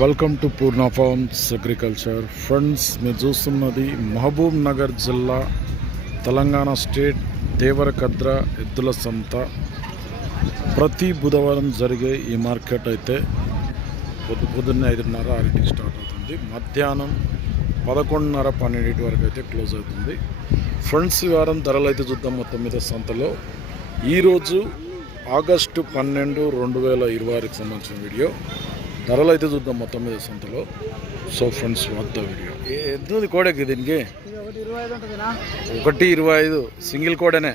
Welcome to Purna forms agriculture. Friends, మీరు చూస్తున్నది మహబూబ్ నగర్ జిల్లా, తెలంగాణ స్టేట్, దేవరకద్ర ఎద్దుల సంత. ప్రతి బుధవారం జరిగే ఈ మార్కెట్ అయితే పొద్దున్నే 5:30, 6కి స్టార్ట్ అవుతుంది. మధ్యాహ్నం 11:30, 12 వరకు అయితే క్లోజ్ అవుతుంది. ఫ్రెండ్స్, ఈ వారం ధరలు అయితే చూద్దాం. మొత్తం మీద సంతలో ఈరోజు ఆగస్టు 12, 2020కి సంబంధించిన వీడియో. ధరలు అయితే చూద్దాం మొత్తం మీద సంతలో. So friends, what the video. ఎంత కోడెకి దీనికి? 1.25 సింగిల్ కోడేనే,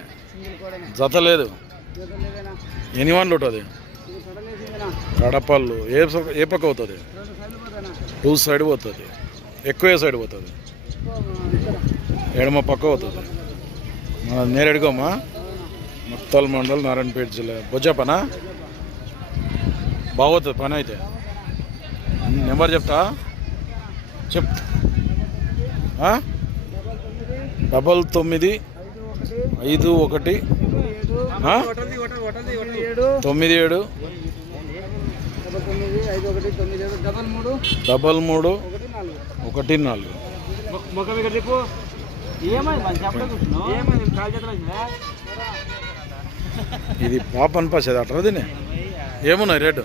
జత లేదు. ఎన్ని వన్లు ఉంటుంది? కడపళ్ళు ఏ పక్క అవుతుంది? 2 సైడ్ పోతుంది. ఎక్కువ ఏ సైడ్ పోతుంది? ఎడమ పక్క అవుతుంది. మన నేరేడుకోమా, మక్తల్ మండల్, నారాయణపేట జిల్లా. బొజ్జా పనా బాగోతుంది పని అయితే. నెంబర్ చెప్తా, చెప్. 9951 97 33 14. ఇది పాపన్ పసేది అట్రా. దీన్ని ఏమున్నాయి రేటు?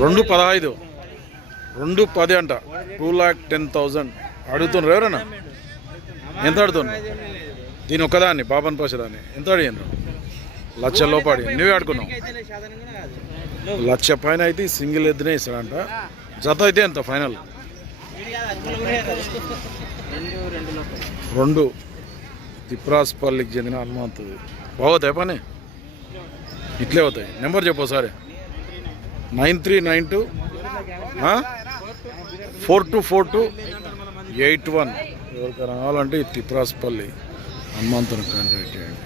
2.15 2.10 అంట. 2,10,000 అడుగుతున్నారు. ఎవరన్నా ఎంత అడుగుతున్నారు? దీని ఒక్కదాన్ని, పాపన్ పసేదాన్ని ఎంత అడిగినారు? 1,00,000 లోపు అడిగి. నువ్వే ఆడుకున్నావు. 1,00,000 పైన అయితే సింగిల్ ఎద్దునే ఇస్తాడంట. జత అయితే ఎంత ఫైనల్? 2. తిప్రాస్పల్లికి చెందిన హనుమంతుది. బాగుతాయి పని, ఇట్లే అవుతాయి. నెంబర్ చెప్పు సరే. 9392 424281. ఎవరికైనా కావాలంటే ఈ తిప్రాస్పల్లి హనుమంతుని కాంటాక్ట్ చేయండి.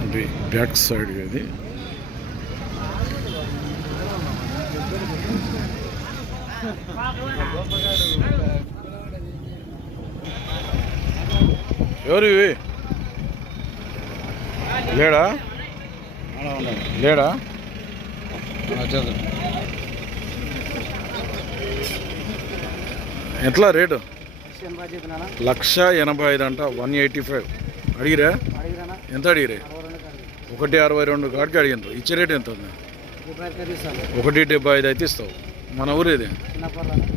అంటే బ్యాక్ సైడ్ ఇది. ఎవరు ఇవి? లేడా లేడా? ఎట్లా రేటు? 1,85,000 అంట. 185 అడిగిరా? ఎంత అడిగిరే? 1.62 కాడికి అడిగినారు. ఇచ్చే రేటు ఎంత ఉంది? 1.75 అయితే ఇస్తావు. మన ఊరేది?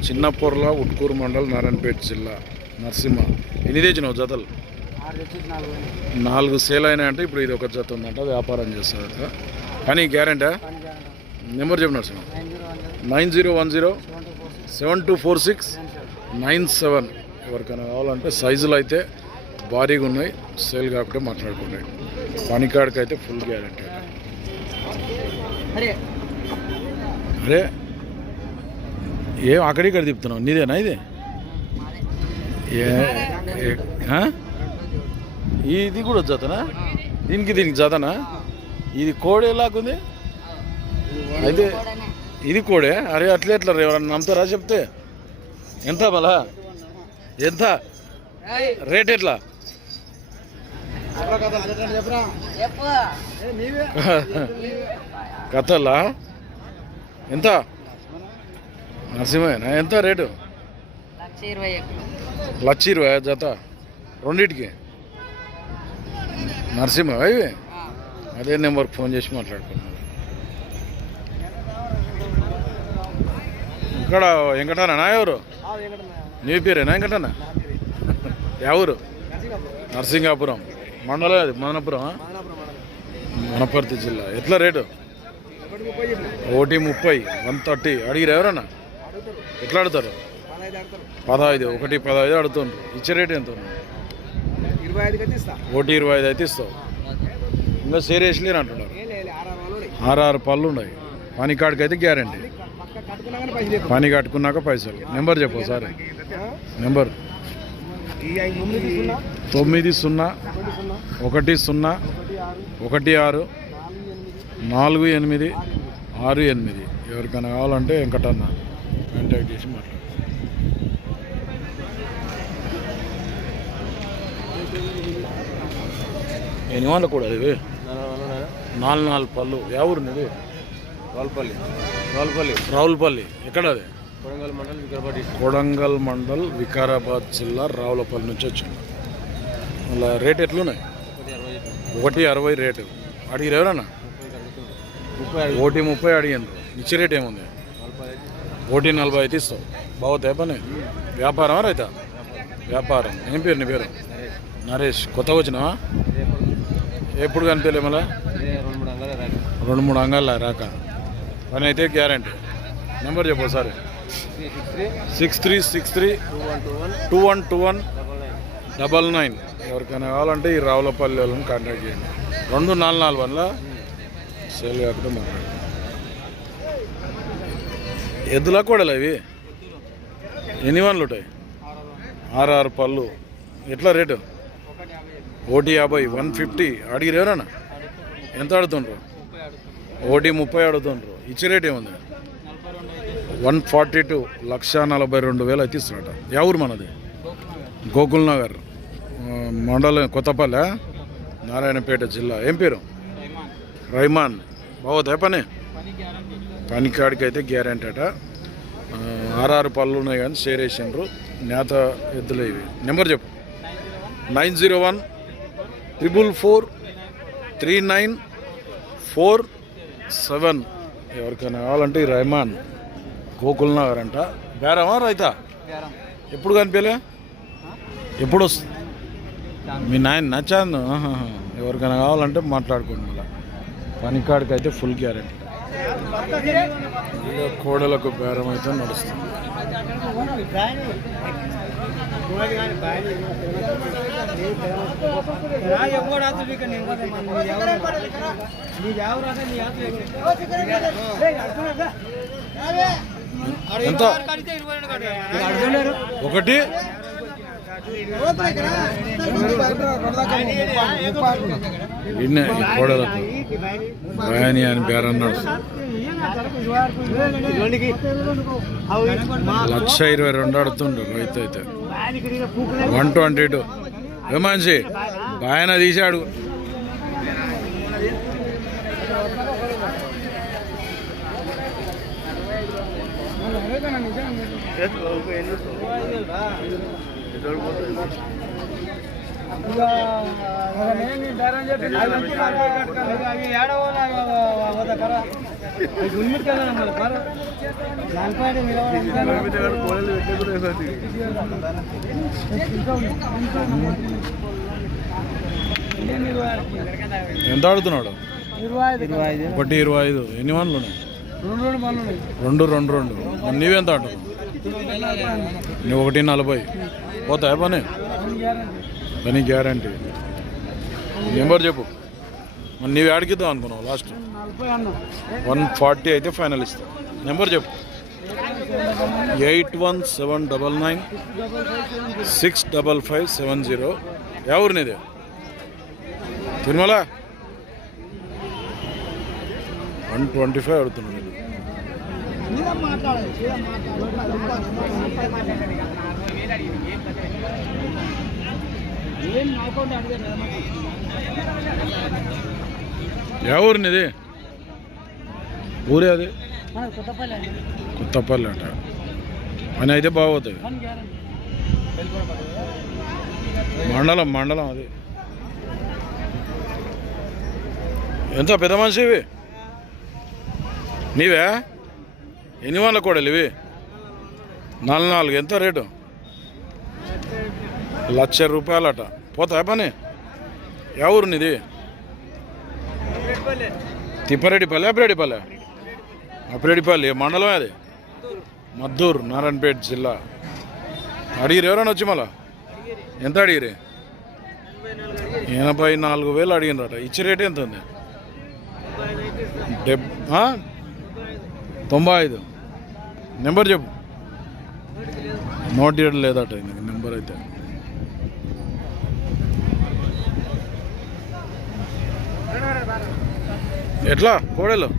చిన్నపొర్ల, ఉట్కూరు మండల్, నారాయణపేట జిల్లా, నరసింహ. ఎన్ని తెచ్చినావు జతలు? 4 సేల్ అయినాయంటే. ఇప్పుడు ఇది ఒక జత ఉందంట, వ్యాపారం చేస్తారట. కానీ గ్యారెంటా? నెంబర్ చెప్పు నరసింహ. 9010 724697. ఎవరికైనా కావాలంటే సైజులు అయితే భారీగా ఉన్నాయి. సేల్ కాకుండా మాట్లాడుకున్నాయి. పనికాడికి అయితే ఫుల్ గ్యారెంటీ. అరే ఏం అక్కడిక్కడ తిప్పుతున్నావు? నీదేనా ఇది? ఇది కూడా జతనా? దీనికి జతనా? ఇది కోడే ఎలాగుంది అయితే? ఇది కోడే. అరే అట్లే ఎట్లా ఎవరన్నా నమ్ముతారా? చెప్తే ఎంత బలా? ఎంత రేట్? ఎట్లా కథలా? ఎంత నరసింహ? ఎంత రేటు? 1,20,000 జత రెండింటికి. నరసింహ ఇవి. అదే నెంబర్కి ఫోన్ చేసి మాట్లాడుకున్నాను. ఇక్కడ వెంకటనా? ఎవరు? నీ పేరేనా వెంకటన్న? ఎవరు? నరసింగాపురం మండలం. అది మదనపురం, వనపర్తి జిల్లా. ఎట్లా రేటు? 1.30 130 అడిగిరు. ఎవరన్నా ఎట్లా అడుగుతారు? 15 1.15 అడుగుతుండ్రు. ఇచ్చే రేటు ఎంత? 1.25 అయితే ఇస్తావు. ఇంకా సేరేసి లేరు అంటున్నారు. 6 పళ్ళు ఉన్నాయి. పని కాడికి అయితే గ్యారంటీ. పని కట్టుకున్నాక పైసలు. నెంబర్ చెప్పు సరే. నెంబర్ 9010 16 48 68. ఎవరికైనా కావాలంటే వెంకటన్న కాంటాక్ట్ చేసి మాట్లాడు. ఎన్ని వందలు కూడా ఇవి? 4 పళ్ళు. ఎవరు ఇది? రావులపల్లి ఎక్కడ అది? కొడంగల్ మండల్ వికారాబాద్ డిస్ట్రిక్ట్. కొడంగల్ మండల్ వికారాబాద్ జిల్లా రావులపల్లి నుంచి వచ్చింది. అలా రేట్ ఎట్లున్నాయి? 1.60 రేటు అడిగిరు ఎవరన్నా? 1.30 అడిగినారు. ఇచ్చే రేట్ ఏముంది? 1.40 అయితే ఇస్తావు. బాగుతాయి పని. వ్యాపారమా రైతా? వ్యాపారం. ఏం పేరు నీ పేరు? నరేష్. కొత్తగా వచ్చినావా? ఎప్పుడు కనిపించలే మళ్ళా? 2-3 అంగాల రాక పని అయితే గ్యారంటీ. నెంబర్ చెప్పు ఒకసారి. 6363212199. ఎవరికైనా కావాలంటే ఈ రావులపల్లి వాళ్ళని కాంటాక్ట్ చేయండి. 244 వల్ల సేల్ కాకుండా మాట్లాడు. ఎద్దులా కూడలే ఇవి ఎన్ని వన్లు ఉంటాయి? 6 పళ్ళు. ఎట్లా రేటు? 1.50 150 అడిగిరు ఎవరన్నా? ఎంత అడుగుతుండ్రు? 1.30 అడుగుతుండ్రు. ఇచ్చే రేట్ ఏముంది? 142 1,42,000 అయితే ఇస్తున్నట. ఎవరు మనది? గోకుల్ నగర్ మండలం కొత్తపల్లె నారాయణపేట జిల్లా. ఏం పేరు? రైమాన్. బాగుతాయి పని? పనికాడికి అయితే గ్యారెంటీ అట. 6 పళ్ళు ఉన్నాయి కానీ షేరేసిండ్రు. నేత ఎద్దులు ఇవి. నెంబర్ చెప్పు. 901-444-3947. ఎవరికైనా కావాలంటే ఈ రైమాన్ గోకుల్ నగర్ అంట. బేరమా రైతా? ఎప్పుడు కనిపించలే? ఎప్పుడు వస్తుంది? మీ నాయన నచ్చాను. ఎవరికైనా కావాలంటే మాట్లాడుకోండి. మళ్ళీ పనికాడికి అయితే ఫుల్ గ్యారెంటీ. కోడలకు బేరం అయితే నడుస్తుంది. ఎంత? ఒకటి కోడలకు బయాని అని బేరం నడుస్తుంది. 1,22,000 అడుతుండ్రు రైతు అయితే. 122 ఏమాంచి బాయన తీశాడు. ఎంత ఆడుతున్నాడు? 1.25. ఎన్ని వన్లు ఉన్నాయి? 2. నీవెంత ఆడుతున్నావు? నువ్వు 1.40. పోతాయా పని? పని గ్యారంటీ. నెంబర్ చెప్పు. మరి నీవు ఆడికిద్దాం అనుకున్నావు లాస్ట్? 140 అయితే ఫైనల్ ఇస్తావు. నెంబర్ చెప్పు. 8179965570. ఎవరు నీదే? తిరుమల. 125 అడుగుతున్నాడు. ఎవరినిది? ఊరే అది? కొత్తపల్లి అంట. అని అయితే బాగోతుంది. మండలం అది. ఎంత పెద్ద మనిషి ఇవి? నీవే? ఎన్ని వాళ్ళ కోడలు ఇవి? 4. ఎంత రేటు? 1,00,000 రూపాయలట. పోతాయి పని? ఎవరు నీది? తిప్పారెడ్డిపల్లి. అప్పిరెడ్డిపల్లి మండలం అది? మద్దూరు నారాయణపేట జిల్లా. అడిగిరు ఎవరైనా వచ్చి మళ్ళా? ఎంత అడిగిరి? 84,000 అడిగినరట. ఇచ్చే రేట్ ఎంత ఉంది? 95. నెంబర్ చెప్పు. నోట్ చేయడం లేదట నీకు నెంబర్ అయితే. ఎట్లా కోడలు?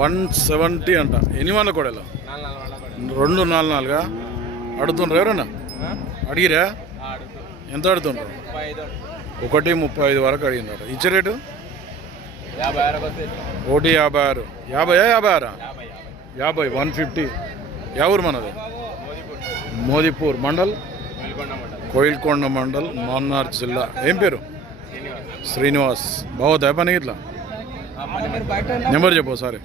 170 అంట. ఎన్ని వాళ్ళ కోడలు? 244 అడుగుతుండ్రు ఎవరన్నా? అడిగిరా? ఎంత అడుగుతుండ్రు? 1.35 వరకు అడిగినారు. ఇచ్చే రేటు ఒకటి 56 50 150. ఎవరు మనది? మోదీపూర్ మండల్, కోయిల్కొండ మండల్, మామ్నార్ జిల్లా. ఏం పేరు? శ్రీనివాస్. బాగుతాయి పని ఇట్లా? నెంబర్ చెప్పు ఒకసారి.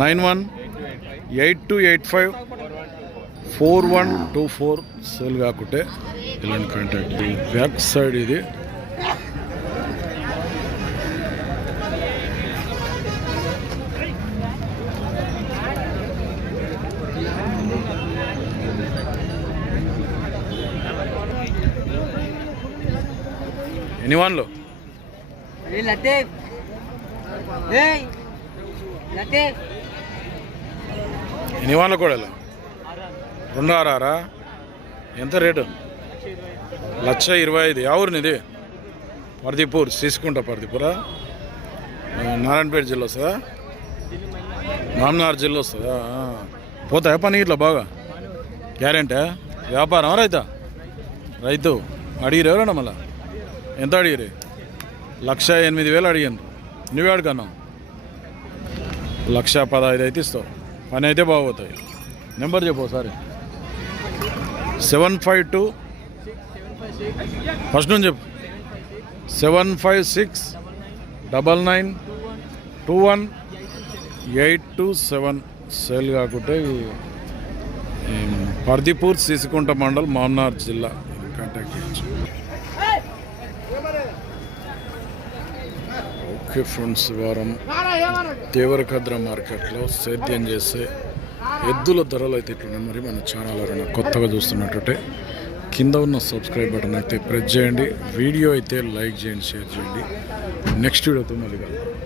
9182854124 సేల్ కాకుంటే ఇలాంటి కాంటాక్ట్. బ్యాక్ సైడ్ ఇది ఎన్ని వన్లు? ఎన్ని వాళ్ళ కూడా 266. ఎంత రేటు? 1,25,000. ఎవరిని ఇది? పర్దీపూర్, తీసుకుంటా. పర్దీపూరా? నారాయణపేట జిల్లా వస్తుందా? మామ్నార్ జిల్లా వస్తుందా? పోతాయా పని ఇట్లా బాగా? గ్యారెంటీ? వ్యాపారం రైతా? రైతు. అడిగిరు ఎవరన్నా మళ్ళా? ఎంత అడిగిరు? 1,08,000 అడిగాను. నువ్వే అడుగున్నావు. 1,15,000 అయితే ఇస్తావు. పని అయితే బాగోతాయి. నెంబర్ చెప్పు ఒకసారి. 752 ఫస్ట్ నుంచి చెప్పు. 75699218227. సేల్ కాకుంటే పర్దీపూర్, సీసికుంట మండల్, మామ్నార్ జిల్లా. కాంటాక్ట్ చేయొచ్చు. ఓకే ఫ్రెండ్స్, వారం దేవరకద్ర మార్కెట్లో సేద్యం చేసే ఎద్దుల ధరలు అయితే ఇట్లున్నాయి. మరి మన ఛానల్ ఎవరైనా కొత్తగా చూస్తున్నట్టుంటే కింద ఉన్న సబ్స్క్రైబ్ బటన్ అయితే ప్రెస్ చేయండి. వీడియో అయితే లైక్ చేయండి, షేర్ చేయండి. నెక్స్ట్ వీడియోతో మళ్ళీ కలుద్దాం.